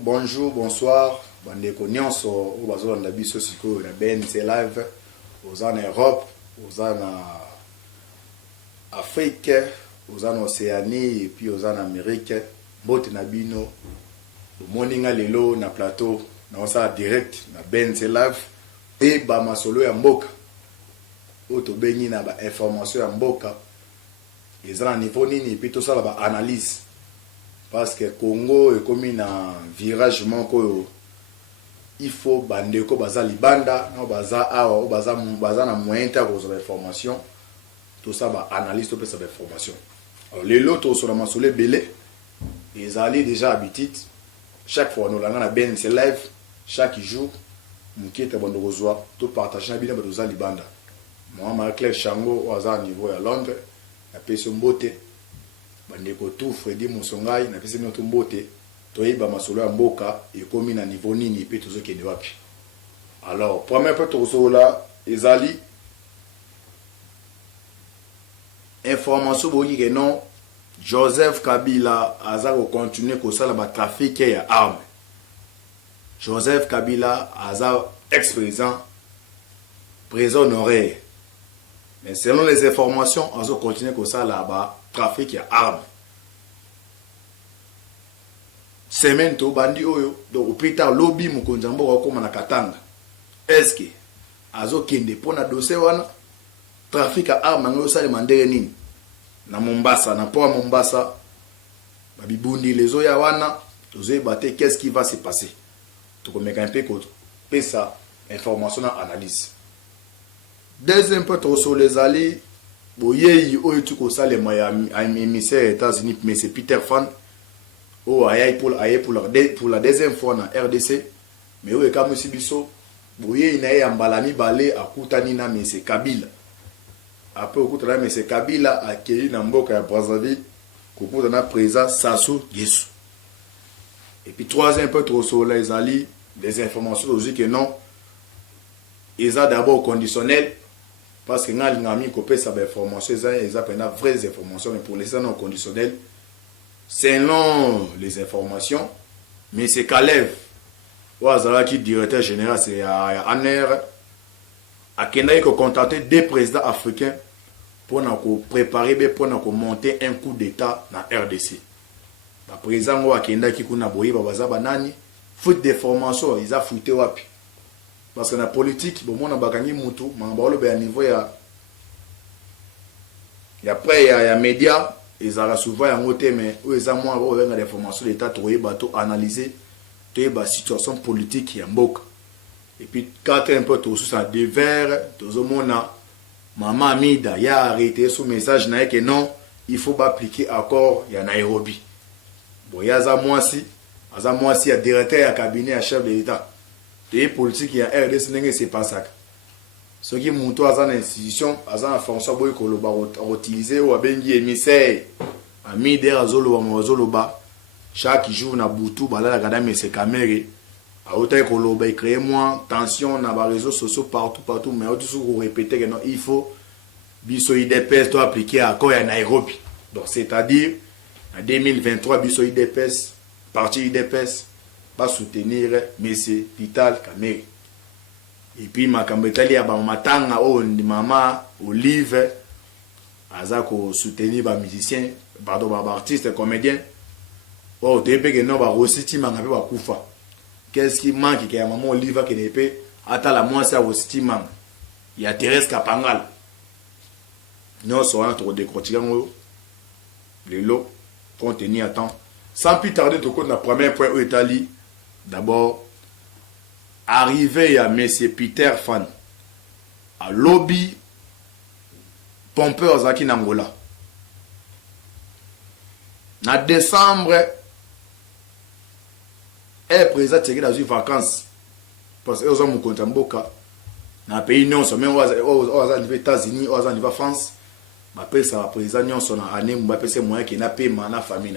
bonjour, bonsoir. Bandeko nyonso o bazo na biso siko na BNC live aux en Europe, aux en Afrique, aux en Océanie et puis aux en Amérique. Bote na bino moninga lelo na plateau na ça direct na BNC live et ba masolo ya mboka. Oto bengi na ba information ya mboka. Ezala niveau nini puis tout ça ba analyse. Parce que Congo est comme un virage manko il faut bandeko baza libanda no baza awa baza na moyen ta ko za information tout ça ba analyse to pesa ba information. Alors les lots sur la masole belé ils allaient déjà habitude chaque fois nous la na ben c'est live chaque jour mukete bandoko zwa to partager na bina ba za libanda. Moi ma Claire Chango waza niveau ya Londres na peso mbote bandeko tout Freddy Musongai na pesi notre mbote toyiba masolo ya mboka ekomi na niveau nini pe tozokende wapi. Alors premier peu tozola ezali information boyi que non Joseph Kabila aza ko continuer ko sala ba trafic ya armes. Joseph Kabila aza ex-président président honoraire. Mais selon les informations aza continuer ko sala ba trafic ya armes. Semaine to bandi oyo donc au plus tard lobby mukonjambo wa koma na Katanga. Est-ce que azo kende pona dossier wana trafic ya armes ngo sale mandere nini? Na Mombasa na po Mombasa babibundi les oya wana toze baté qu'est-ce qui va se passer? To komeka un peu ko pesa information na analyse. Deuxième point sur les alliés boyeyi oyo tuko sale Miami émissaire États-Unis mais c'est Peter Fan o ayai pour la deuxième fois na RDC mais oyo comme sibiso boyeyi na ya mbalami balé akutani na mais c'est Kabila après okutana mais c'est Kabila akeli na mboka ya Brazzaville kokuta na président Sassou Nguesso. Et puis troisième point sur les alliés des informations aussi que non ils ont d'abord conditionnel. Parce que nous avons copié ces informations, ils ont des vraies informations, mais pour les non conditionnels, selon les informations, mais c'est Kalev, qui est directeur général, c'est ANR, qui a contacté des présidents africains pour préparer, pour monter un coup d'État dans la RDC. Le président qui a faute d'informations, ils ont foutu wapi. Parce que dans la politique, bon, on a bagagné mutu, mais on a niveau ya après il y a médias, ils ont souvent un côté mais ils ont moins avoir des informations d'état trouver bateau analyser la situation politique ya mboka. Et puis quand un peu tout ça devers tout le monde maman Amida ya arrêté ce message na que non, il faut pas appliquer accord ya Nairobi. Bon ya za moi si ya directeur ya cabinet à chef de l'état. Les politiques ya RDC n'est c'est pas ça. Ce qui monte à une institution, à une fonction boy koloba utiliser ou abengi émissaire, ami der azoloba chaque jour na butu balala kada mais c'est caméra. A autant koloba créer moins tension na ba réseaux sociaux partout mais toujours répéter que non il faut biso IDPS doit appliquer accord à Nairobi. Donc c'est-à-dire en 2023 biso IDPS parti IDPS pas soutenir M. Vital Kamerhe. Et puis makambetali ya ba matanga o ndi mama Olive azako soutenir ba musicien pardon ba artiste comédien o tebe que non ba rositi manga pe ba kufa. Qu'est-ce qui manque que ya maman Olive qui n'est pas ata la moi ça rositi manga. Il y a Thérèse Kapangal. Non so on trop décortiquer ngo le lot contenu à temps. Sans plus tarder to ko na premier point au Italie. D'abord, arrivé à M. Peter Fan, à lobby pompeur Zaki Nangola. En décembre, est présent dans une vacance. Parce que nous avons un Mboka. Dans le pays, nous sommes aux États-Unis, aux France. Après ça, présent, nous sommes en année, nous avons moyen qui n'a pas de famille.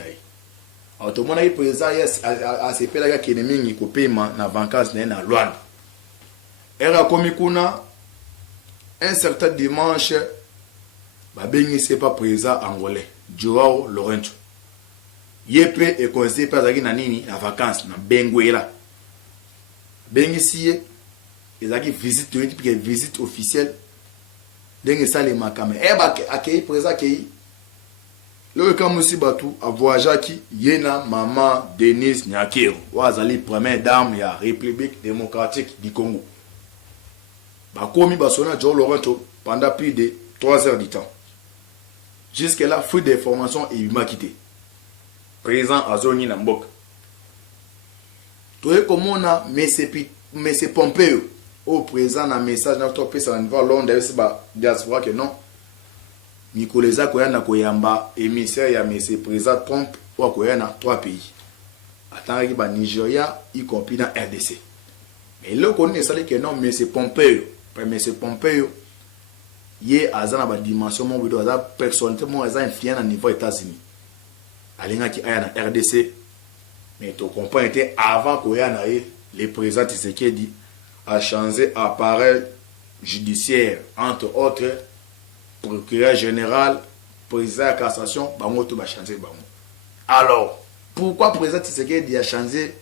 Alors tout le monde a présent à ces pays qui n'aiment pas paiement na vacances na Luanda. Era komi kuna un certain dimanche ba bengi c'est pas présent angolais Joao Lourenço. Yepe et conseiller pas zaki na nini na vacances na Benguela. Bengisie ezaki visite officielle. Denge ça les makame. Ba akei présent akei. Le kamusi batu a voyagé qui yena maman Denise Nyakero. Wazali première dame ya République démocratique du Congo. Ba komi basona Joe Lorenzo pendant plus de 3 heures du temps. Jusque là, fruit d'information et il m'a quitté. Présent à Zoni Nambok. Tout est comme on a, mais c'est Pompeo. Au présent, dans le message, dans notre pays, ça va Londres, c'est diaspora que non. Nikoleza Koyana Koyamba, émissaire, ya mais c'est présent Trump, ou Koyana, 3 pays. Attends, il y a Nigeria, y compris dans RDC. Mais là, on est que non, mais c'est Pompeo. Mais c'est Pompeo. Yé azana ba dimension mon bido aza personnalité mon aza influent à niveau États-Unis. Alinga ki aya na RDC. Mais tu comprends était avant qu'on y ait le président Tshisekedi a changé appareil judiciaire entre autres procureur général, président de cassation, bango tout va changer bango. Alors, pourquoi le président Tshisekedi a changé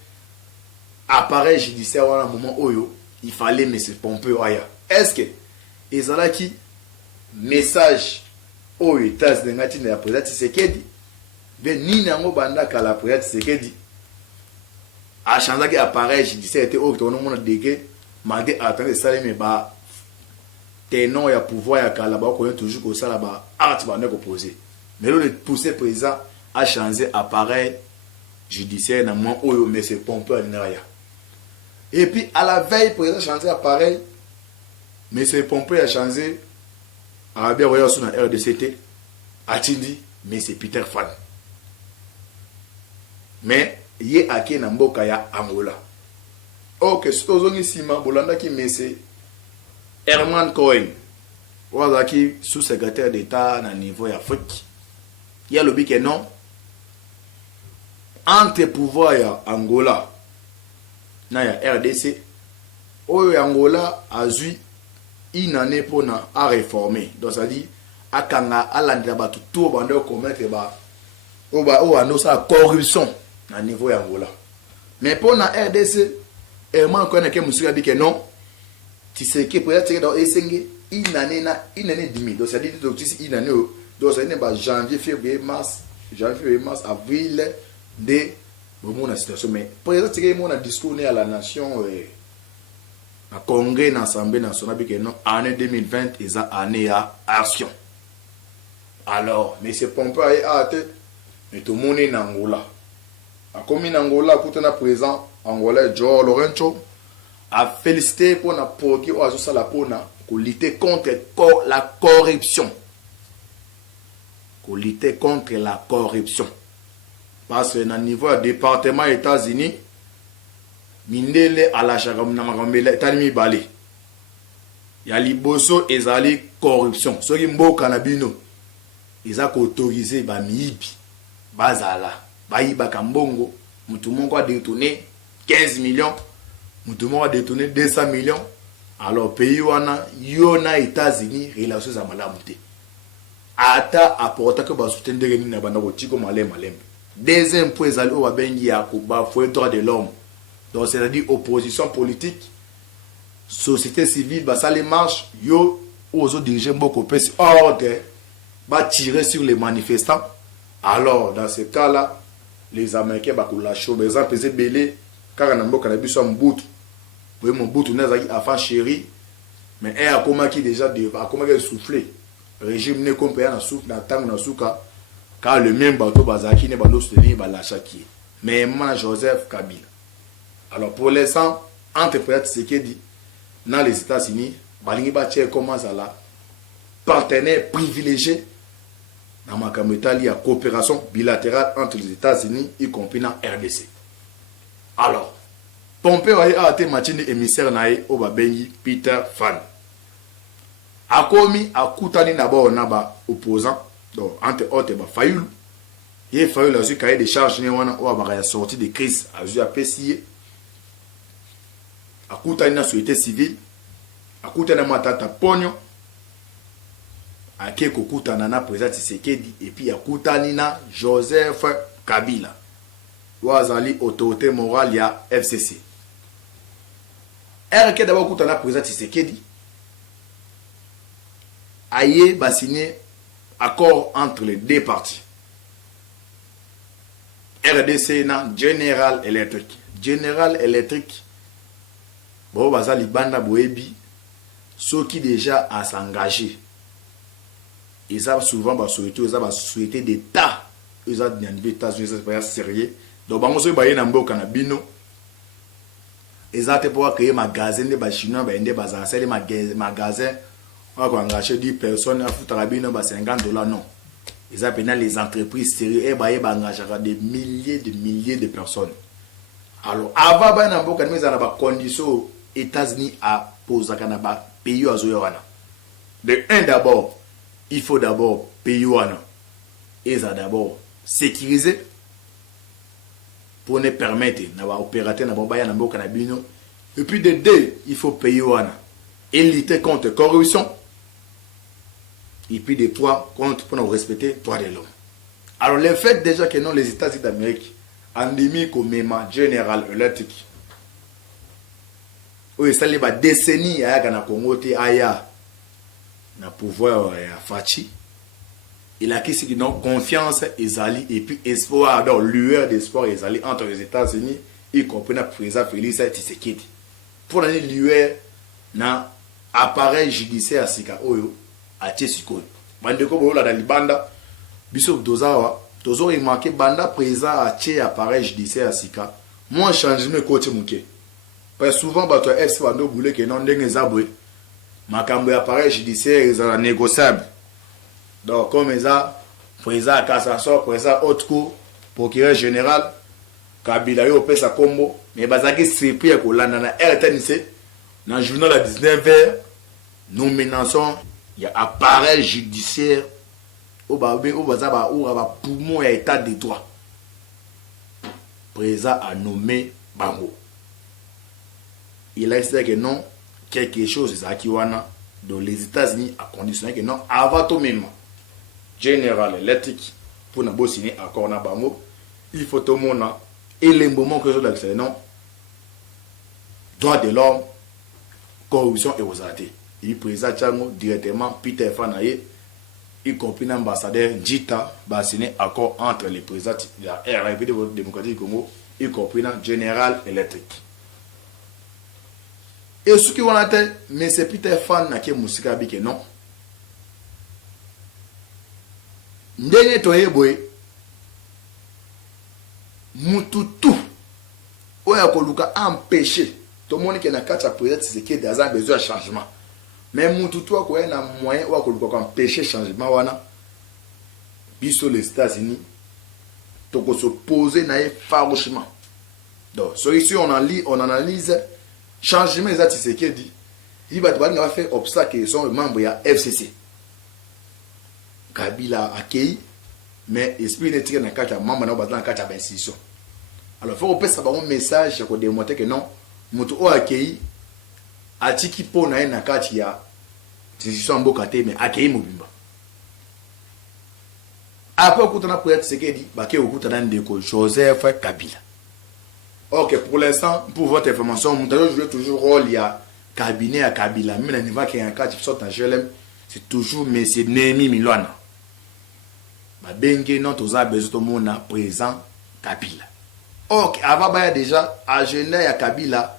appareil judiciaire à un moment où il fallait M. Pompeo aya? Est-ce que ezalaki message aux États-Unis de la présidente Tshisekedi ben ni nango banda ka la présidente Tshisekedi a changé que appareil judiciaire était au tournement de degré mandé attendre ça mais ba tenons ya pouvoir ya kala ba ko toujours ko ça là ba art ba ne ko poser mais le pousser président a changé appareil judiciaire dans moment où mais c'est Pompeo Naya et puis à la veille président changé appareil mais c'est Pompeo a changé a bien voyé sur la RDCT Atindi mais c'est Peter Fan mais yé ake na mboka ya Angola ok sozongi sima bolanda ki mese Herman Cohen wazaki sous-secrétaire d'État na niveau ya Afrique ya lobi que non entre pouvoir ya Angola na ya RDC oyo Angola azui une année pour à réformer. Donc ça dit à Kanga à l'endroit ba tout bande commettre ba o ando sa corruption à niveau Angola. Mais pour la RDC et moi connais que monsieur a dit que non. Tu sais que pour être dans Esenge une année demi. Donc ça dit donc ici une année donc ça n'est pas janvier février mars avril de bon la situation mais pour être que mon discours à la nation à Congrès dans l'Assemblée nationale que non année 2020 est année à action. Alors mais c'est Pompeo a été mais tout le monde est en Angola. A comme en Angola pour être présent Angola Joe Lorenzo a félicité pour na proki ou azo sala pour lutter contre la corruption. Pour lutter contre la corruption. Parce que dans le niveau du département États-Unis mindele ala shagam na magambele tanimi bale ya liboso ezali corruption soki mboka na bino eza ko autoriser ba miibi bazala bayiba kambongo mutu moko a détourné 15 millions mutu moko a détourné 200 millions alors pays wana yona États-Unis relations za malamu te ata apporta que ba soutendre ni na banda ko tiko malembe deuxième point ezali o babengi ya ko ba foi droit de l'homme. Donc, c'est-à-dire opposition politique, société civile, ça les marches, yo, aux autres dirigeants, beaucoup plus ordre, va tirer sur les manifestants. Alors, dans ce cas-là, les Américains, bah, la chose, par exemple, c'est belé, car on a beaucoup de bus en bout. Oui, mon bout, on a affaire chérie, mais elle a comment qui déjà, a comment qui soufflé. Le régime n'est compris dans souffle, dans temps, dans souka, car le même bateau, bazaki, n'est pas l'eau soutenir, bah, l'achat qui est. Mais moi, Joseph Kabila. Alors pour l'instant, entre Tshisekedi dans les États-Unis, Balingi Bache commence à la partenaire privilégié dans ma camétalie à coopération bilatérale entre les États-Unis y compris dans RDC. Alors, Pompeo a été matine émissaire nae au babengi Peter Fan. A commis à Koutani d'abord naba opposant, donc entre autres Fayulu. Il Fayulu a eu cahier des charges ou a sorti de crise a eu à PCA. Akutani na société civile akutani na matata ponyo ake kokutana na président Tshisekedi et puis akutani na Joseph Kabila wazali autorité morale ya FCC RK d'abord kutana président Tshisekedi aye ba signé accord entre les deux parties. RDC na General Electric. General Electric bon bazali banda boebi ceux qui déjà à s'engager. Ils ont souvent souhaité d'État. Ils ont dit des États-Unis, c'est pas sérieux. Donc, bango so baye na mboka na bino. Ils ont pour créer magasin de chinois, des magasins. On va engager 10 personnes à foutre à bino $50 non. Ils appellent les entreprises sérieuses et baye engager des milliers de personnes. Alors, avant ba na mboka nous avons conditions États-Unis à poser kanaba pays azoyana. De un d'abord, il faut d'abord payer et ça d'abord sécuriser pour nous permettre d'opérer dans le et puis de deux, il faut payer et lutter contre la corruption et puis de trois, contre pour nous respecter les droits de l'homme. Alors le fait déjà que non les États-Unis d'Amérique en demi comme General Electric oui ça les va décennies à Ghana Congo aya na pouvoir ya Fachi il a qui qui non confiance ezali et puis espoir dans lueur d'espoir ezali entre les États-Unis y compris na président Félix Tshisekedi pour la lueur na appareil judiciaire sika oyo a Tshisekedi bandeko boyo la libanda biso dozawa tozo remarqué banda président a tché appareil judiciaire sika moi changement côté muke parce souvent bato FC bando boulé que non ndenge zabwe makambo ya appareil judiciaire est négociable. Donc, comme ça, président à cassation, président haute cour, procureur général, Kabila yo pesa combo, mais bazaki surpris à Kolanda na RTNC, dans le journal à 19h, nous menaçons, il y a appareil judiciaire, au bazaba ou à poumon et état de droit. Président a nommé Bango. Il a dit que non. Quelque chose dans les États-Unis a conditionné que non, avant tout même, General Electric, pour nous signer accord na bango, il faut tout le monde, et les moments que je dis, non, droit de l'homme, corruption et osate. Il présente directement Peter Fanaye, y compris l'ambassadeur Jita, va signer accord entre les présidents de la République démocratique du Congo, y compris General Electric. Et ce qui on a dit, mais c'est Peter Fan na ke musika bike non. Ndenge toye boy. Mututu. Oya koluka empêcher. Tout le monde qui na kati président c'est qui des besoin de changement. Mais mututu ko na moyen oya koluka empêcher changement wana. Biso les États-Unis toko se poser na farouchement. Donc, so ici on analyse changement exact c'est ce dit il va faire obstacle ils sont membres de la FCC Kabila accueilli mais esprit n'était na kata membre na bazana kata ba institution alors faut repasser un message pour démontrer que non mutu o accueilli atiki po na kati ya institution mboka te mais accueilli mobimba après kutana pour être ce qui dit ba ke okutana ndeko Joseph Kabila. Ok, pour l'instant, pour votre information, nous avons joué toujours rôle, il y a cabinet à Kabila. Mais le niveau qui est en cas de sorte en GLM, c'est toujours M. Némi Milwana. Ma bengue, non, tous a besoin de mon présent Kabila. Ok, avant, il y a déjà, à Genève, à Kabila,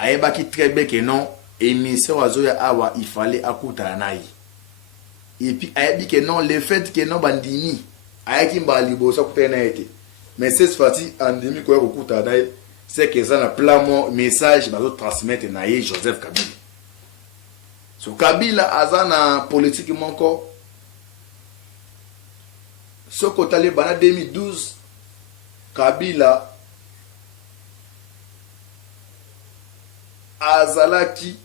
il y a très bien que non, émission Awa, il fallait accouter à Naï. Et puis, il y a dit que non, le fait que non, Bandini, il y a qui m'a libo, ça coûte un été. Mais cette fois-ci, en demi, c'est que ça n'a pas mon message que je transmettre à Joseph Kabila. So Kabila a une politique encore. Ce côté en 2012, Kabila a zalaki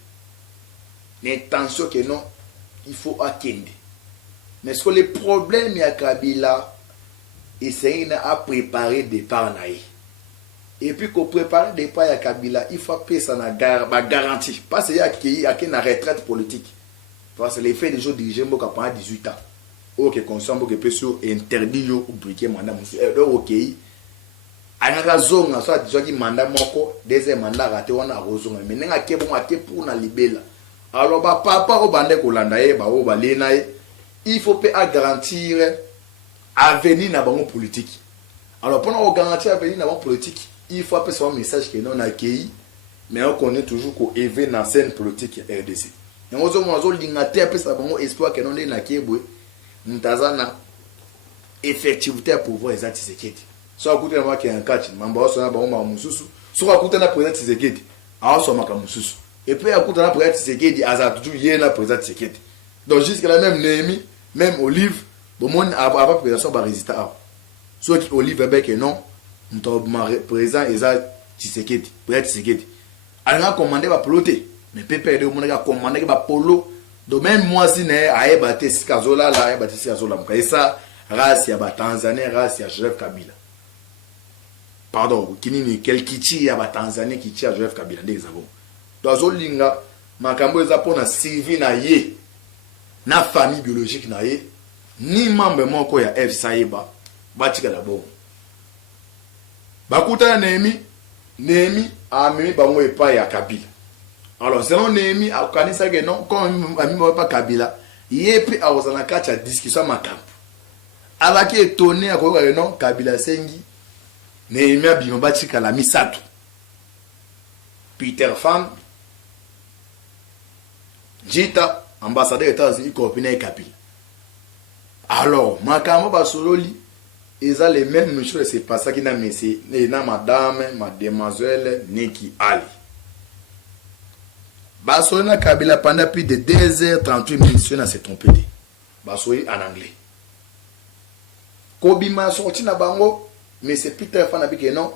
l'intention que non, il faut attendre. Mais ce que le problème est Kabila, essayer à préparer des départ. Et puis qu'on prépare des départ à Kabila, il faut payer ça na garantie. Parce qu'il y a une retraite politique. Parce que l'effet des jours dirigés pendant 18 ans. ok consombo que peut sur interdit yo ou briquer mandat monsieur donc ok anaka zonga soit déjà qui mandat moko deuxième mandat raté on a rozonga mais nga ke bon ake pour na libela alors ba papa o bande ko landa ye ba o ba lena ye il faut peut garantir avenir na bango politique alors pour garantir avenir na bango politique il faut appeler un message que non accueilli mais on connaît toujours qu'on éveille dans scène politique RDC yango zo mwazo lingate appeler ça bango espoir que non na akebwe ntazana effectivité à pouvoir exact Tshisekedi so akuta na maki en catch mambo so na bango ma mususu so akuta na président Tshisekedi a so maka mususu et puis akuta na président Tshisekedi aza toujours yena président Tshisekedi donc jusqu'à la même Némi même Olive bon mon avant président ba résultat so qui Olive bec non mto président eza Tshisekedi président Tshisekedi a commandé ba ploter mais PPD o monaka commandé ba polo donc même moi si ne aeba te sikazola la aeba te sikazola mka et ça race ya ba Tanzanie race ya Joseph Kabila pardon kinini quel kichi ya ba Tanzanie kichi ya Joseph Kabila ndenge zabo dozo linga makambo eza pona civil na ye na famille biologique na ye ni membre moko ya F Saiba batika la bon bakuta Nehemi amemi bango epa ya Kabila alors selon Nehemi akanisa que non comme ami pas Kabila yepe awozana kacha discussion makambo alaki étonné akoka que non Kabila sengi Nehemi abima batika la misato Peter Fan Jita ambassadeur États-Unis copine Kabila alors makambo basololi eza les mêmes choses c'est pas ça qui na mesi na madame mademoiselle Nikki Ali Basolona Kabila pendant plus de 2h38 minutes na s'est trompé Basoli en anglais Kobima sorti na bango mais c'est Peter Fan abi que non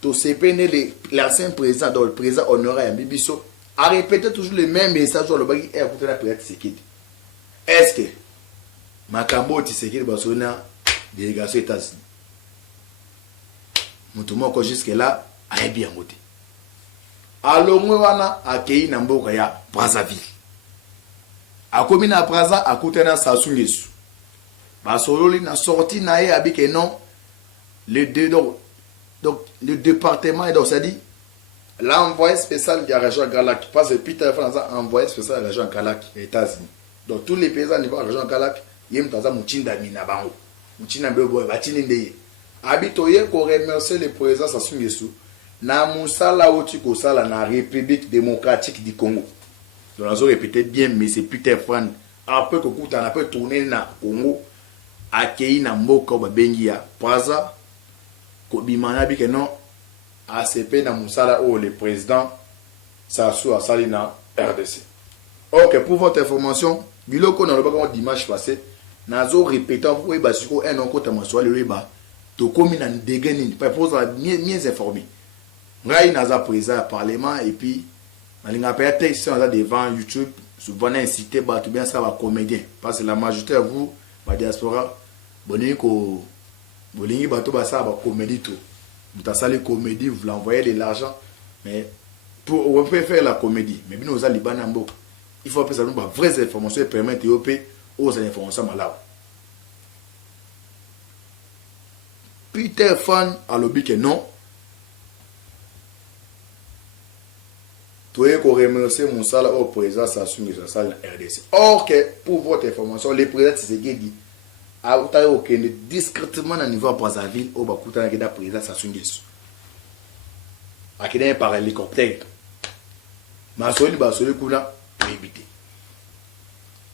to CPN l'ancien président donc le président honoraire Bibiso a répété toujours le même message sur le bagi et écouter la présidente Tshisekedi est-ce que makambo Tshisekedi Basolona délégation États-Unis mutumo ko jusque là a bien moté alongwe wana akei na mboka ya Brazzaville akomi na Brazza akutana Sassou Nguesso basololi na sorti na ye abike non donc le département et donc ça dit l'envoyé spécial de la région Galak parce que Peter France a envoyé spécial de la région Galak aux États-Unis donc tous les paysans niveau de la région Galak yem taza muchinda mina bango muchinda bebo batini ndeye habitoye ko remercier le président Sassou Nguesso na musala oti ko sala na République démocratique du Congo donc on a répété bien mais c'est Peter France après que kuta na peut tourner na Congo akei na mboka ba bengi ya Brazza ko bimana bi que non ACP na musala o le président Sassou asali na RDC. OK, pour votre information biloko na lobaka dimanche passé nazo répéter vous e basiko un onko tamaswa le ba to komi na ndegeni pas pour mieux informé ngai naza président parlement et puis malinga pa texte naza devant YouTube souvent incité ba tout bien ça va comédien parce que la majorité de vous ba diaspora boniko bolingi bato ba ça ba comédie tout mutasali comédie vous l'envoyez de l'argent mais pour on peut faire la comédie mais bino za libana mboka il faut appeler ça ba vraies informations et permettre op aux informations malades Peter Fan a lobby que non toi qu'on remercie mon salaire au président Sassou Nguesso salle RDC or que pour votre information les présidents Tshisekedi a aucun discrètement à niveau Brazzaville au bakuta na kida président Sassou Nguesso akida par hélicoptère masoli basoli kuna éviter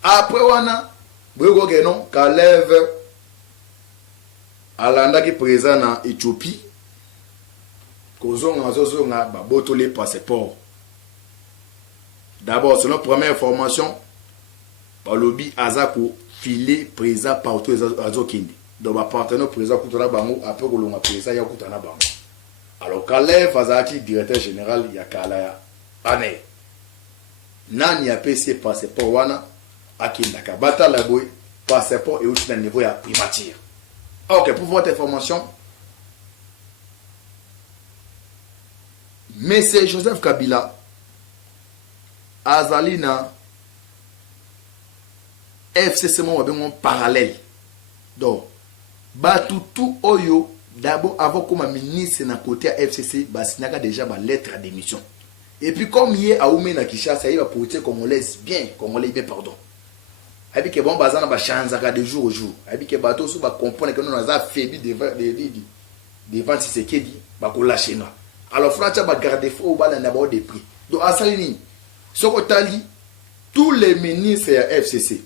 après wana boyoko que non Kalev alanda ki président na Éthiopie kozonga zozonga baboto les passeports d'abord selon première information par lobby azako filer président partout azokindi donc ba partenaire président kutana bango après kolonga président ya kutana bango alors Kalev azaki directeur général ya Kalaya ane nani ya PC passeport wana akindaka batala boy passeport et aussi dans niveau ya primature. OK, pour votre information, Monsieur Joseph Kabila Azalina FCC mon en parallèle. Donc, tout oyo d'abord avant comme ministre na côté à FCC, sinaka déjà ba lettre à démission. Et puis comme hier à Oumé na Kinshasa, il va politique congolaise bien, pardon. Abi que bon bazana ba chanzaka de jour au jour. Abi que bateau sous ba comprendre que nous avons affaibli devant Tshisekedi ba ko lâcher na. Alors franchement ba garder faux ba na d'abord des prix. Donc asalini sokotali tous les ministres ya FCC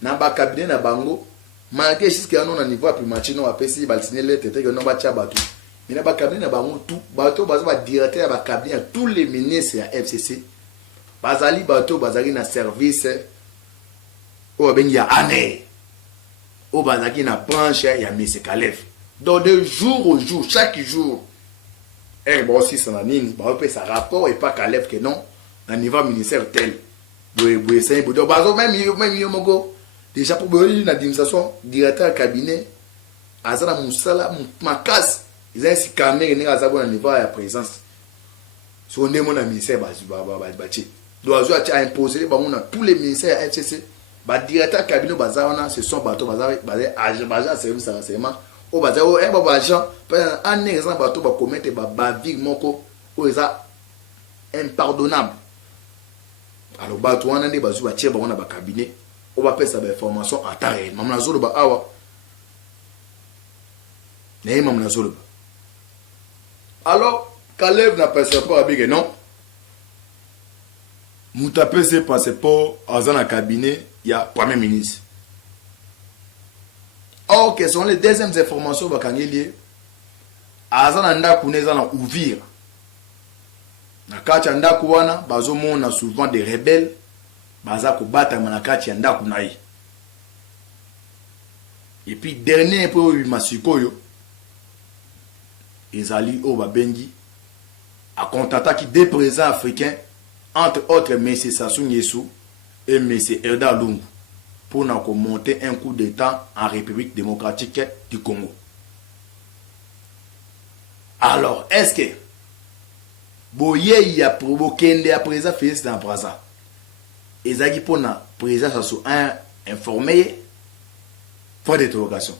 na ba cabinet na bango malgré jusqu'à non na niveau primatino apesi ba signer lettre que non ba tia bateau. Mais na ba cabinet na bango tout bateau ba directeur ba cabinet tous les ministres ya FCC bazali bateau bazali na service o ben ya année o bazaki na branche ya Monsieur Kalev. Donc de jour au jour chaque jour bon si ça na nini ba peut ça rapport et pas Kalev que non na niveau ministère tel boy c'est donc bazo même yomogo déjà pour une administration directeur cabinet azana musala makas ils ont si caméra ni azabo na niveau ya présence so ndemo na ministère ba donc azo a imposé ba on a tous les ministères FCC ba directeur cabinet bazana ce sont bateau agent service renseignement o bazao e ba agent par un exemple bateau ba commettre ba vie moko o eza impardonnable. Alors bateau wana ndi bazu ba tie ba on a ba cabinet on va faire sa information en temps réel. Maman Zolo ba awa. Né maman Zolo. Alors Kalev n'a pas passeport avec non. Moutapé ses passeport dans un cabinet, il y a premier ministre. Or quelles sont les deuxièmes informations ba kangelier? Azana ndaku neza na ouvrir. Na kati ndaku wana bazo mona souvent des rebelles. Baza ko bata manakati ya ndaku nayi. Et puis dernier po masikoyo ezali o babengi a contacté des présidents africains entre autres M. Sassou Nguesso et M. Edgar Lungu pour monter un coup d'état en République démocratique du Congo. Alors, est-ce que Boye y a provoqué à présent Félix Dambraza ezaki pona président Sassou informé point d'interrogation.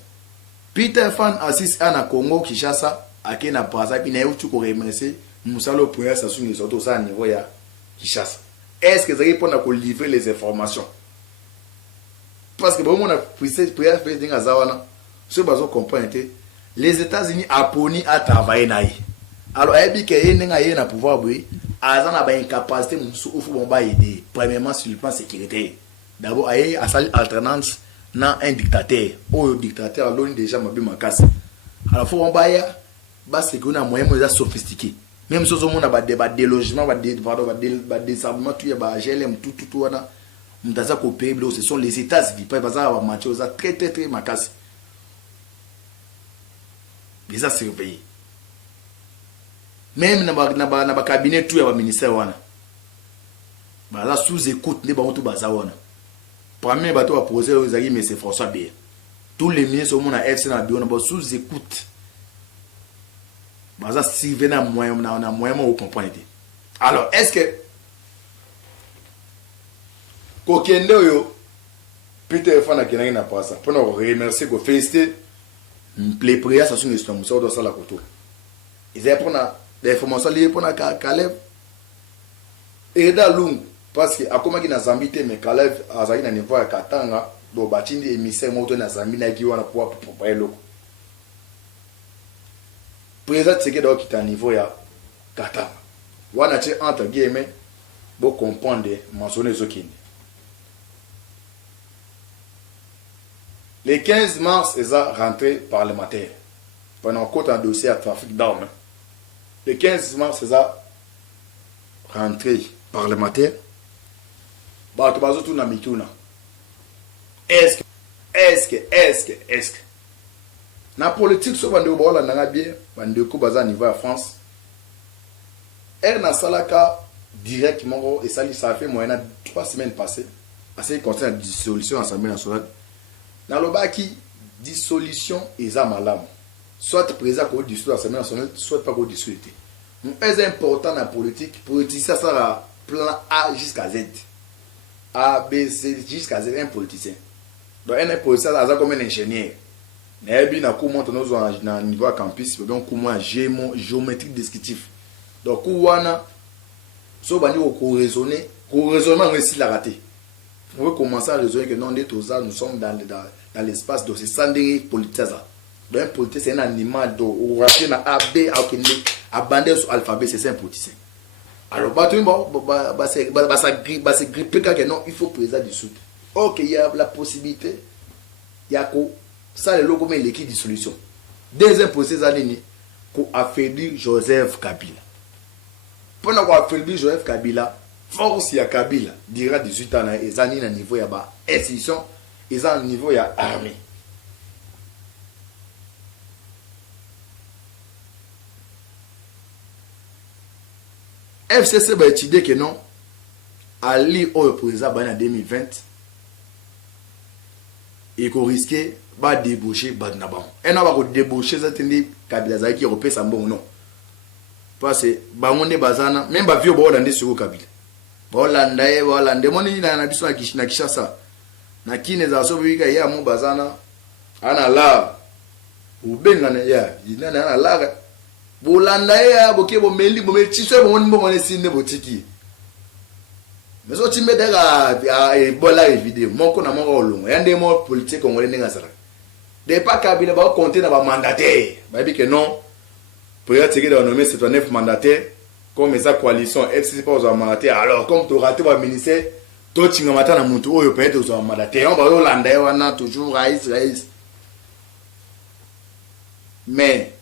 Peter Fan assiste à na Congo Kinshasa ake na Braza puis na yutu ko remercier musalo pour Sassou Nguesso to ça niveau ya Kinshasa. Est-ce que ezaki pona ko livrer les informations? Parce que bon on a président Félix Zawana ce bazo comprendre les États-Unis apponi à travailler naï. Alors ebi ke yenga yena pouvoir boui azana ba incapacité musu ofu bomba aider premièrement sur le plan sécurité. D'abord aye asali alternance na un dictateur ou dictateur l'on déjà mabi makasi. Alors faut bomba ya ba sécurité na moyen moins sophistiqué. Même si on a ba délogement ba désarmement tout ya ba GLM tout wana mutaza ko pays ce sont les États-Unis pas baza ba match oza très makasi. Déjà surveillé. Même dans le cabinet tout ya ministère wana bala sous écoute les bantu bazawana premier bateau va poser aux amis mais c'est François B. Tous les ministres au monde à FC na bio na sous écoute baza suivre na moyen au comprendre. Alors est-ce que kokende yo Peter Fana kenanga na pasa pour nous remercier ko féliciter les prières ça sur l'histoire ça doit ça la koto ils ont pour des informations liées pour Kalev et Lungu parce que à comment qui na Zambie mais Kalev azali na niveau ya Katanga do batindi émissaire moto na Zambie na kiwa na pour loko président c'est que do qui ta niveau ya Katanga wana che entre guillemets bo comprendre mentionner zokini le 15 mars est rentrée parlementaire pendant côté un dossier à trafic d'armes. Le 15 mars, c'est ça, rentrée parlementaire. Bah, tu vas tout na mituna. Est-ce que na politique so bande bola na bien bande ko baza niveau à France. Elle na salaka directement et ça fait moyenne 3 semaines passées. Assez concerne dissolution assemblée nationale. Na lobaki dissolution eza malamu. Soit président ko dissoudre l'Assemblée nationale, soit pas ko dissoudre. C'est important dans la politique. Politicien, ça va plan A jusqu'à Z. A, B, C jusqu'à Z, un politicien. donc un policier aza comme un ingénieur nayebi na ku monte nozo na niveau campus bien ku moi géométrique descriptif donc ku wana so bandi ko raisonner ko raisonnement aussi la raté on veut commencer à raisonner que non nous sommes dans l'espace de ce sanding politique donc un politique c'est un animal do ou raté na A B a bandé sur alphabet c'est un politicien alors se gripper que non il faut président du sud ok il y a la possibilité il y a ko ça le logo mais l'équipe de solution deuxième procès années ko affaiblir Joseph Kabila pendant qu'on affaiblir Joseph Kabila force ya Kabila dira 18 ans et zani na niveau ya ba institution et ça niveau ya armée FCC va étudier que non Ali au président en 2020 et qu'on risquait de débaucher Badnabam. Et non, on va débaucher ça tindi Kabila Zaki européen ça bon non. Parce que Bamonde Bazana même ba vieux ba Hollandais sur Kabila. Ba Hollandais moni na biso na Kishasa. Na kine za so bika ya mu Bazana ana la ubenga na ya ina na la Bolanda ya boke bo meli bo metiswe bo moni bo sinde botiki. Mais so timbe daga bola vidéo moko na moko longo yande mo politique ngole ninga sara. De pas Kabila ba compter na ba mandataire. Ba bi que non pour être que nommer c'est un 9 mandataire comme sa coalition FCC pas aux mandataire alors comme tu raté ba ministère to tinga mata na muntu oyo peut-être aux mandataire on va Holanda wana toujours raïs. Mais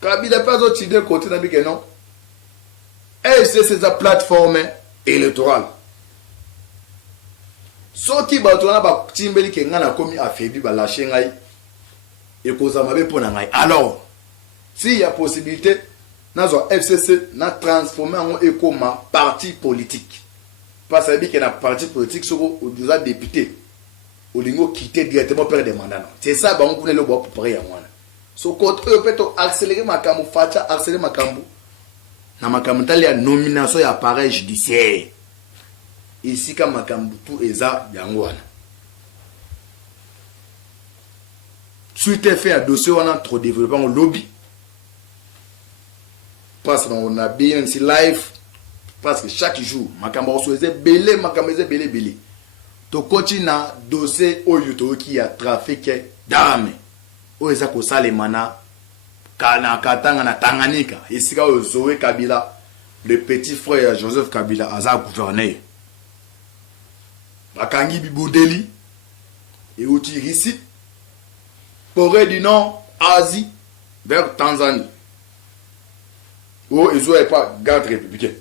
Kabila pas autre idée côté na bi que non. C'est sa plateforme électorale. Soki batona ba timbeli ke ngana komi affaibli ba lâcher ngai et koza mabe pona ngai alors s'il y a possibilité nazo FCC na transformer en ekoma parti politique parce que na parti politique soko ou déjà député au lingo quitter directement perdre des mandats c'est ça ba on connaît le bo pour ya mwana so côté peut accélérer makambu facha accélérer makambu na makambu tali ya nomination ya appareil judiciaire ici comme makambu tout eza yangwana suite fait un dossier on a trop développé au lobby parce qu'on a bien ici live parce que chaque jour makambu osweze belé makambu belé to continue dossier au youtube qui a trafiqué d'armes o eza ko salemana kana katanga na Tanganyika ici ka Zoé Kabila le petit frère Joseph Kabila aza gouverneur Bakangi Bibodeli et outil ici Corée du Nord Asie vers Tanzanie où ils ont pas garde républicain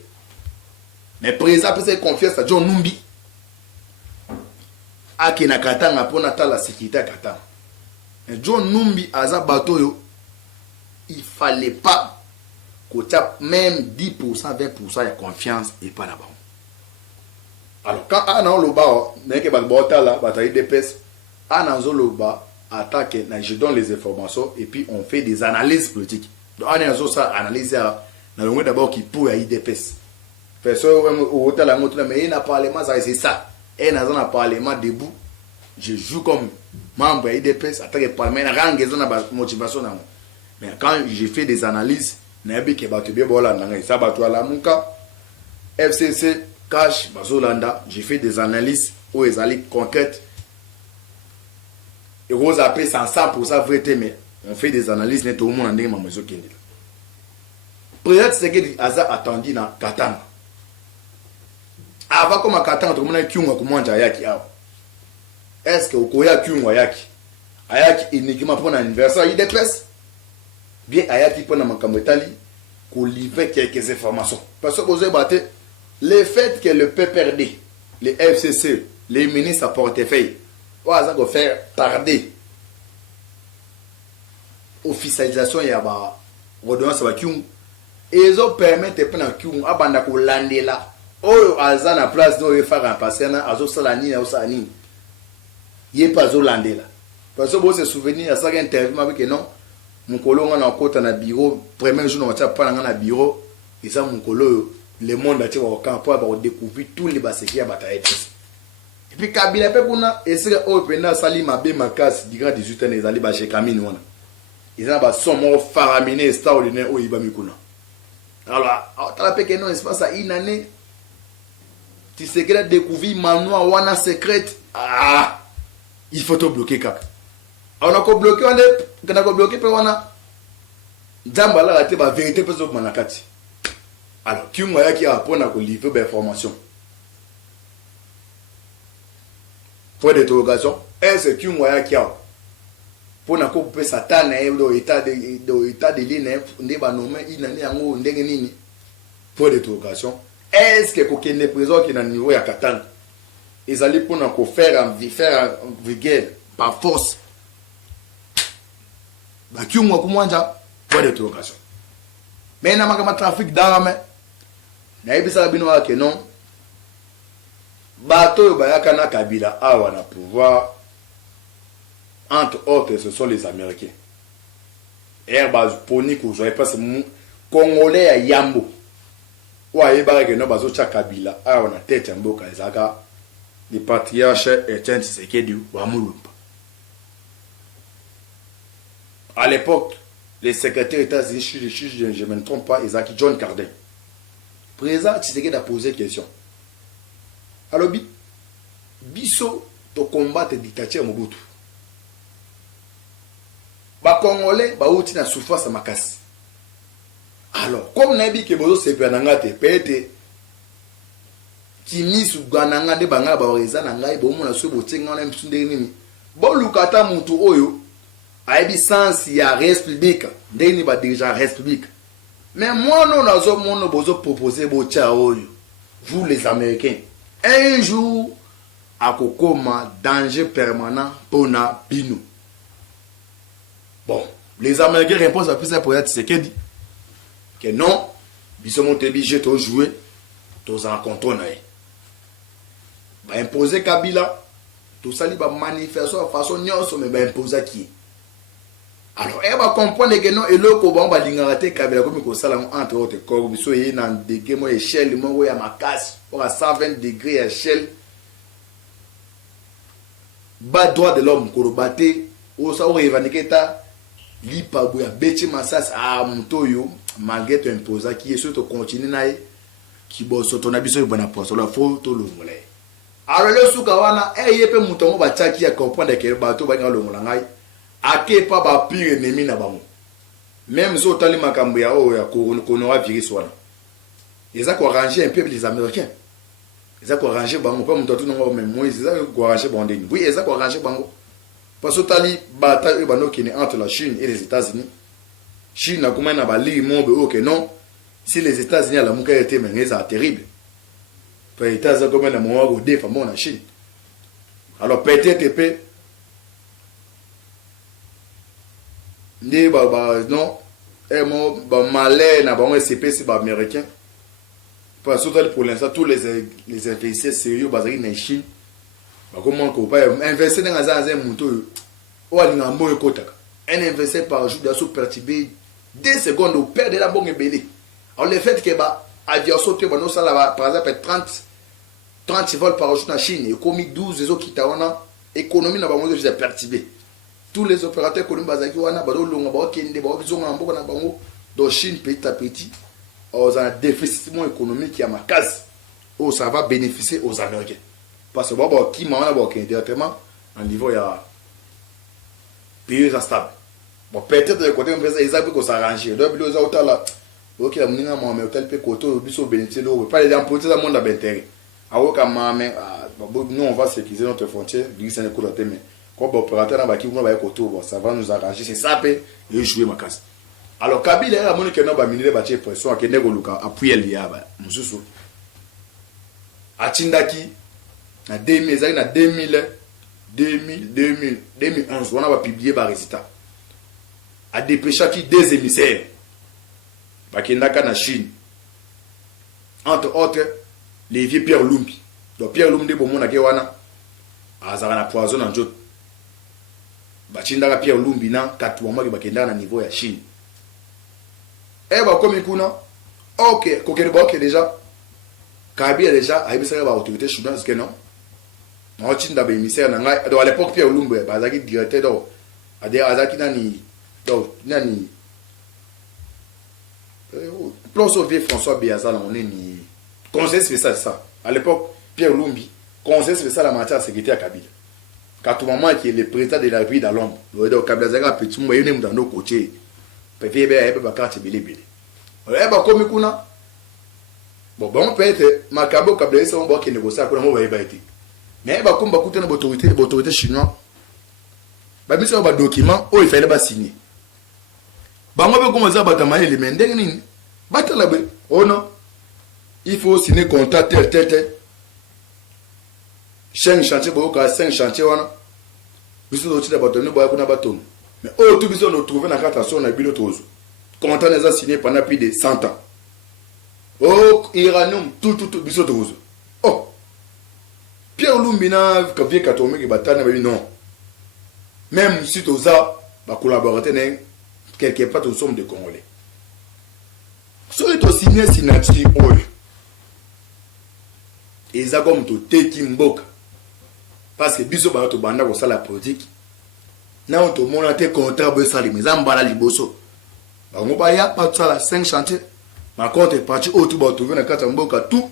mais président peut se confiance à John Numbi akina katanga pona tala sécurité katanga John Numbi aza bateau il fallait pas qu'on tape même 10% 20% de confiance et pas là-bas. Alors quand on le bas n'est que bota là bataille de pes on loba attaque je donne les informations et puis on fait des analyses politiques. Donc on a ça analyser na le d'abord qui pour IDPS. Personne au hôtel la montre mais il n'a pas parlement ça c'est ça. Et dans un parlement debout je joue comme membre IDPS attaque parlement na rangaison na motivation na. Mais quand j'ai fait des analyses, nabi ke batu bien bola nanga ça batu ala muka FCC cash bazolanda, j'ai fait des analyses où ils allaient concrètes. Et vous appelez ça 100% vrai mais on fait des analyses net au monde ndenge mamezo kende. Peut-être c'est que Aza attendu na Katanga. Avant comme Katanga tout le monde kiunga kumwanja yaki hapo. Est-ce que ukoya kiunga yaki? Ayaki uniquement pour un anniversaire IDPS? Bien ayaki pour na makamotali qu'on livre quelques informations parce que vous avez battu le fait que le PPRD les FCC les ministres à portefeuille ça va faire tarder officialisation ya ba redevance ba kiung et zo permettre pour na kiung abanda ko landela oyo aza na place do faire un passer na azo salani na osani yé pas zo landela parce que vous se souvenir à ça interview avec non mukolo nga na kota na bureau premier jour na pas na bureau et ça mukolo le monde a tiré au camp pour découvrir tous les baséki à bataille Et puis Kabila pe kuna essayer au pena sali mabe makas du grand 18 ans les ali ba chez Kamine wana. Ils ont ba son faraminé extraordinaire au Iba Mikuna. Alors, tu as pe que non espace à une année. Tu sais que découvrir manoa wana secrète. Ah, il faut te bloquer kaka. Alors on a bloqué on est quand on a bloqué pe wana. Djamba la raté ba vérité pe zo manakati. Alors, qui moya qui apprend à livrer des informations. Point d'interrogation, est-ce que moya qui a pour na couper Satan dans l'état de l'île ne ba nommer inani yango ndenge nini. Point d'interrogation, est-ce que kokende prison qui na niveau ya Katana ils allaient pour na ko faire vigueur par force. Ba qui moya kumwanja point d'interrogation. Mais na makama trafic d'armes na ebisa bino wa que non bato bayaka na Kabila awa na pouvoir entre autres ce sont les Américains. Airbus poni ko joye pas Congolais ya Yambo wa yeba que non bazo cha Kabila awa na tête ya mboka ezaka les patriarches Etienne Tshisekedi wa Mulumba. À l'époque les secrétaires États-Unis, je ne me trompe pas, Isaac John Cardin. Président Tshisekedi a posé question. Alors, biso to combattre dictature Mobutu. Ba Congolais ba outi na souffrance makasi. Alors, comme nabi ke bozo sepe nangate pete kimisu gananga de banga ba reza nanga bo mona so botenga na msunde nini. Bo lukata mutu oyo aibi sens ya république ndeni ba dirigeant république. Mais moi non nazo mono bozo proposer bo cha oyo. Vous les Américains, un jour à kokoma danger permanent pour na bino. Bon, les Américains répondent à plus ça pour être Tshisekedi que non, biso monte obligé to jouer to en contrôle na. Ba imposer Kabila, tout ça li ba manifester de façon nyonso mais ba imposer qui. Alors, elle va comprendre que non, et le Koban va l'ingarater Kabila comme il s'est entre autres corps, biso y dans degré moi échelle, moi ya makas, pour à 120 degrés échelle. Bas droit de l'homme korobaté, au sa ou evaniketa, li pa boya beti masas a mutoyo, malgré ton imposa qui est surtout continue nae, qui bosse ton abiso y bona poso la photo le volet. Alors le soukawana, yepe mutongo ba tchaki à comprendre que bateau ba ngalo ngai. Ake pa ba pire ennemi na bango. Même si otali makambo ya o ya konora virus wana. Ils ont arrangé un peu les Américains. Ils ont arrangé bango pas muto tout non même moi ils ont arrangé bango. Oui, ils ont arrangé bango. Parce que otali bataille bano qui est entre la Chine et les États-Unis. Chine na kuma na ba li mombe OK non. Si les États-Unis la muka était mais ça terrible. Pour les États-Unis comme na mo go défa mon na Chine. Alors peut-être ni non mo malais na ba CPC ba américain parce que pour l'instant tous les investisseurs sérieux basés en Chine ba comment ko pas investir dans un moto ou alinga moyo kotaka un investisseur par jour doit se perturber 2 secondes au perdre la bonne belé. Alors le fait que ba avion sauté ba no sala par exemple 30 vols par jour en Chine et comme 12 les autres qui tawana économie na ba mo je perturbé. Tous les opérateurs économiques bazaki wana bado longa ba kende ba bizonga mboka na bango do Chine petit à petit aux un déficit économique qui a ma case où ça va bénéficier aux Américains parce que bon qui m'a ba directement en niveau ya pays stable. Bon peut-être de côté ils ont pu s'arranger donc les autres là OK la mninga mo mais tel pe koto biso bénéficier do pas les emporter dans monde d'intérêt awoka mame nous on va sécuriser notre frontière glisse ne coûte mais comme opérateur na baki ba koto ça va nous arranger c'est ça pe et jouer ma casse. Alors Kabila a moni que non ba minile ba tie pression a kende go luka appuyer liya ba mususu atindaki na 2000 na 2011 on a pas publié ba résultat a dépêché qui des émissaires ba kendaka na Chine entre autres les vieux Pierre Lumbi. Donc Pierre Lumbi bo mona ke wana azara na poison en jot bachindaka Pierre Lumbi na 4 mois ki bakenda na niveau ya Chine. Ba comme kuna OK kokere ba OK déjà Kabila déjà aibisa ba autorité chinoise que non on tinda ba émissaire na ngai à l'époque Pierre Lumbe bazaki directeur do azaki nani plan sauvé François Béazal on est ni conseil spécial ça à l'époque Pierre Lumbi conseil spécial en matière de sécurité à Kabila quand tout moment qui est le président de la ville dans l'ombre le do Kabila zaka petit mo yene dans nos côtés peut-être be ba carte belé ba komi kuna bon peut-être makabo Kabila c'est on va qui négocier pour mo ba été mais ba komba kutana autorité chinois ba biso ba document o il fallait ba signer bango be commencer ba tamale les mendeng nini batala be oh non il faut signer contrat tel 5 chantiers boka 5 chantiers wana biso do tita bato ne boya kuna bato mais oh tout biso no trouver na carte sur na bilo tozo contrat les a signé pendant plus de 100 ans oh iranium tout biso tozo oh Pierre Lumbina kavie katome ki batana ba non même si toza ba collaborateur quelque part nous sommes des Congolais so to signer signature oyo eza comme to teki mboka parce que biso ba to banda ko sala politique na on to mona te contrat bo sali mais ambala liboso ba ngo ba ya pa sala 5 chantiers ma compte parti autour ba trouver na kata mboka tout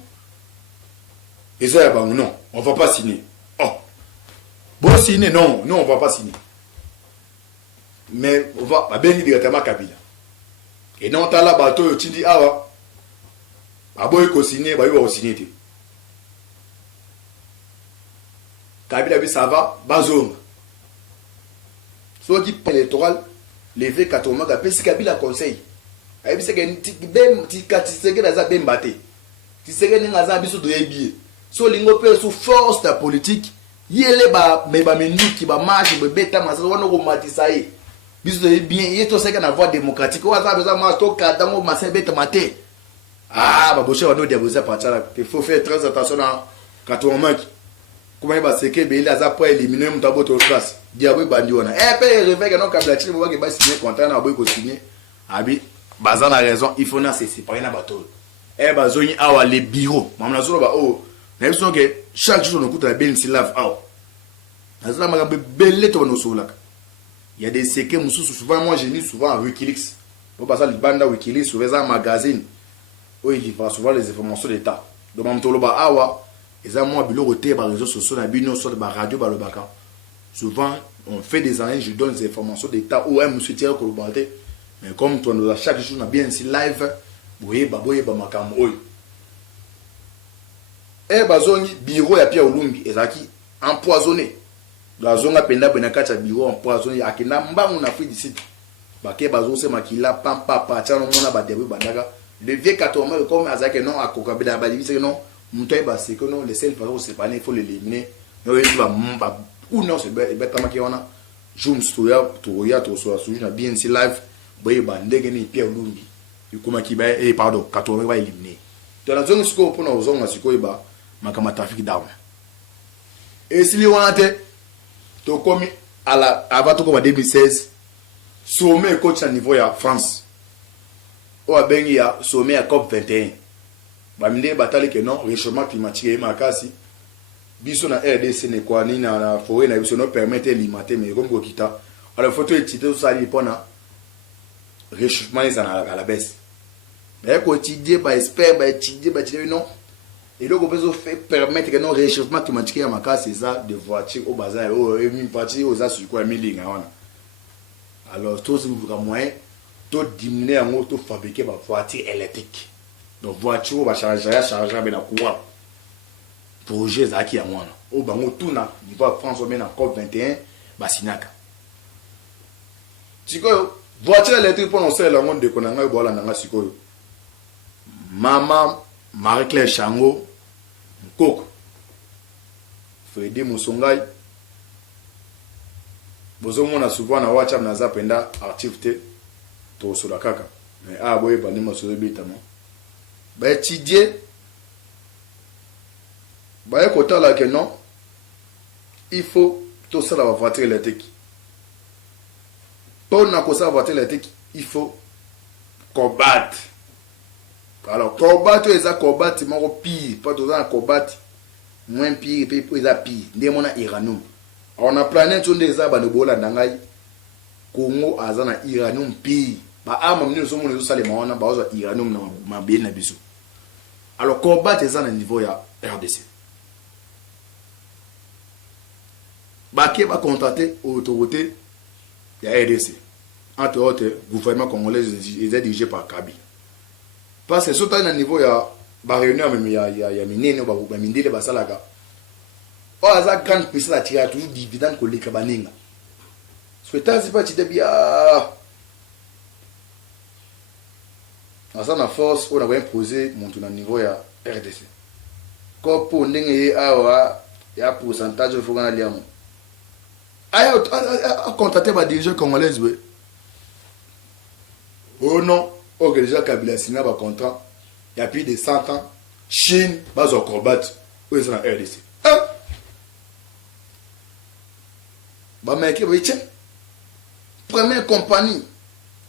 et ça ba non on va pas signer oh bon signer non on va pas signer mais on va ba beni directement Kabila et non ta la bateau yo tindi awa ba boy ko signer ba yo ko signer te Kabila bi ça va bazonga so qui électoral levé 80 ka pesi Kabila conseil ay bi se ke bem ti katisege na za bem baté ti sege ni ngaza biso do yebi so lingo pe sous force de politique yele ba me ba menuki ba marche be beta masa wana ko matisa yi biso do bien yeto sege na voie démocratique wa za beza ma to ka dango masa beta maté ah ba boshe wa no dia boza patala il faut faire très attention na 80 comment ba seke be la za pour éliminer mutabo to classe diabo bandi wana pe réveil non Kabila chini ba ke ba signer contrat na boy ko signer abi bazana raison il faut na se séparer na bateau bazoni awa les bureaux mamna zolo ba oh na biso que chaque jour on écoute la ben silave awa azala makambe belé to no solaka il y a des séquelles souvent moi j'ai lu souvent à Wikileaks pour passer le banda Wikileaks sur les magazines où il va souvent les informations d'état donc mamtolo ba awa eza moi bilo côté par réseaux sociaux na bino sur ba radio ba le baka souvent on fait des années je donne des informations d'état ou un monsieur Thierry Kolobalté mais comme toi nous chaque jour na bien si live boye ba makambo oyo bazongi bureau ya Pierre Lumbi ezaki empoisonné bazonga penda bena kacha bureau empoisonné akina mbangu na Afrique du Sud bake bazose makila pampa chano mona ba début bandaka le vieux katombe comme azaki non akoka bela ba dit que non mutai ba c'est que non les seuls façons c'est pas il faut l'éliminer no il va ou non c'est bête ma kiona joum stoya to so na bien si live boye bandege ni Pierre Lumbi yukuma kiba pardon katombe va éliminer to la zone siko pona ozonga siko iba makama trafic down et si li wanate to komi ala avato ko 2016 sommet coach à niveau ya France o abengi ya sommet à COP 21 ba minde batali que non réchauffement climatique et makasi biso na RDC ne kwa ni na forêt na biso no permettre limiter mais comme kita alors photo étudier ça li pona réchauffement à la baisse mais quotidien ba expert ba étudier ba non et donc on peut faire permettre que non réchauffement climatique à makasi c'est ça de voitures au bazar au une partie aux sur quoi milinga wana alors tout ce vous moyen tout diminuer en auto fabriquer ba voiture électrique donc voiture va charger ben na courant projet za ki ya mwana au bango tout na niveau France au na COP 21 ba sinaka tiko voiture électrique pour on sait la monde de konanga bola nanga sikoyo mama Marie-Claire Chango Koko Freddy Musongai bozo mona souvent na WhatsApp na zapenda activité to sola kaka mais boye bani masolo bitama ba étudier ba écouter là que non il faut tout ça la voiture électrique pour na ko ça voiture électrique il faut combattre alors combattre les combattre mon pire pas tout ça combattre moins pire et puis ils pire ndé mona uranium on a planète on des abana bola ndangai Congo azana uranium pire ba arme mni so mona so sale maona ba ozo uranium na mabé na biso alors combattre ça na niveau ya RDC ba ke ba contacter autorité ya RDC entre autres gouvernement congolais est dirigé par Kabila parce que surtout na niveau ya ba réunion même ya minene ba mindele ba salaka o aza grande puissance atira toujours dividende ko leka baninga souhaitant c'est pas tite bien asa na force on a bien posé mon na niveau ya RDC ko po ndenge awa ya pourcentage faut gana liamo aya contacter ba dirigeants congolais oui oh non ok déjà Kabila signé ba contrat il y a plus de 100 ans Chine va se combattre où est-ce na RDC ba mec ba tiens première compagnie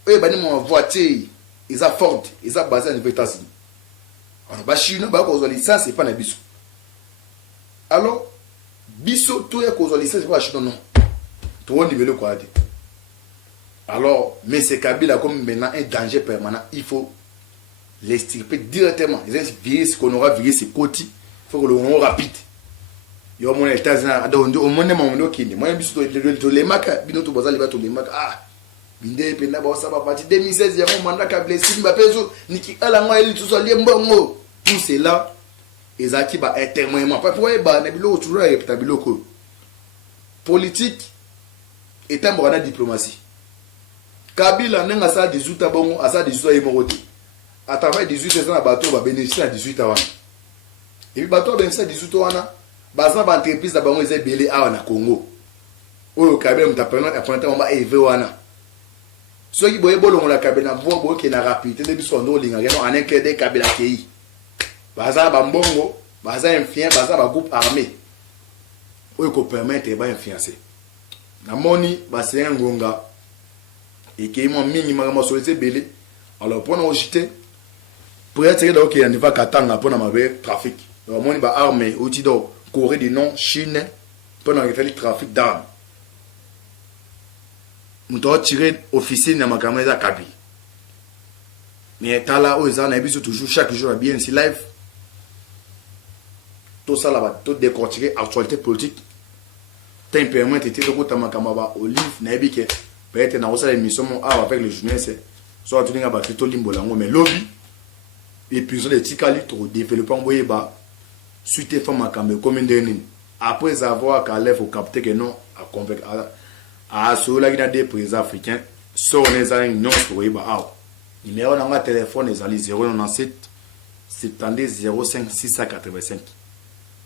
eux ba ni mon voiture ils a Ford ils a basé aux États-Unis on ba Chine ba ko zo licence c'est pas na biso alors biso tout est ko zo licence pas Chine non tout on niveau quoi dit alors mais c'est Kabila comme maintenant un danger permanent il faut l'extirper directement les virus qu'on aura viré ses côtés il faut que le on rapide yo mon États-Unis donc au monde mon kindi moi biso to les maka bino to bazali ba to les maka ah binde penda ba sa ba parti 2016 ya mandat Kabila simba peso niki ala ngwa eli to so lie mbongo tout cela ezaki ba intermoyement pas pour ba na bilo toujours répéta biloko politique est un bras de diplomatie Kabila nenga sa 18 bongo asa 18 yemoroti à travers 18 ans bateau va bénéficier à 18 ans et puis bateau bénéficier à 18 ans baza ba entreprise da bango eza belé awa na Congo oyo Kabila mutapena apprendre mama EV wana soki boye bolongo la Kabila vo bo ke na rapidité de biso ndo linga ngeno aneke de Kabila kei baza ba mbongo baza influent baza ba groupe armé oyo ko permettre ba influencer na moni ba se ngonga et que moi mingi ma solité belé alors pour nous jeter pour être là OK on va katanga pour na mabe trafic donc moni ba armée otido Corée du Nord Chine pour na faire le trafic d'armes on doit tirer officier na makamela za Kabila mais tala o za na biso toujours chaque jour à bien si live tout ça là-bas tout décortiquer actualité politique t'as permis de te ko tamakama olive na ebike peut-être na osala émission avec les journalistes soit tu n'as pas tout limbolango mais lobby et puis les tikali to développer boyeba suite femme makambe comme ndeni après avoir qu'à lève au capter que non à convaincre à ceux-là qui ont des présidents africains sont les amis non boyeba ah numéro na téléphone les ali 097 70 05 685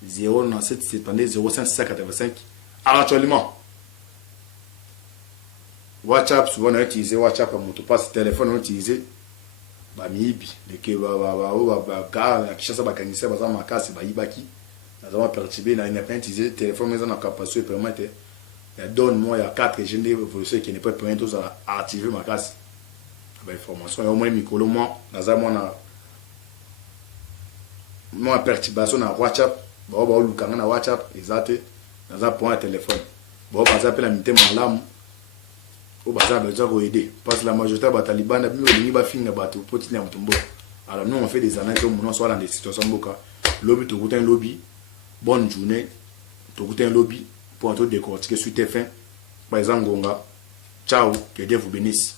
097 70 05 685 actuellement WhatsApp souvent on utilise WhatsApp pour moto passe téléphone on utilise ba mibi de que ba car kishasa ba kanisa ba za makasi ba ibaki na za perturber na ina pas utiliser téléphone mais on a capacité permettre il y a donne moi il y a 4 GND évolution qui n'est pas permettre tous à activer makasi ba information au moins micro moi na za moi perturbation na WhatsApp ba lukanga na WhatsApp exact na za point téléphone ba za appelle la mité malamu au bazar besoin de aider parce que la majorité des talibans n'a plus ba finga bato petit na mutumbo alors nous on fait des analyses comme nous soit dans des situations boka lobby to goûter un lobby bonne journée to goûter un lobby pour tout décortiquer sur tes fins par exemple Gonga ciao que Dieu vous bénisse.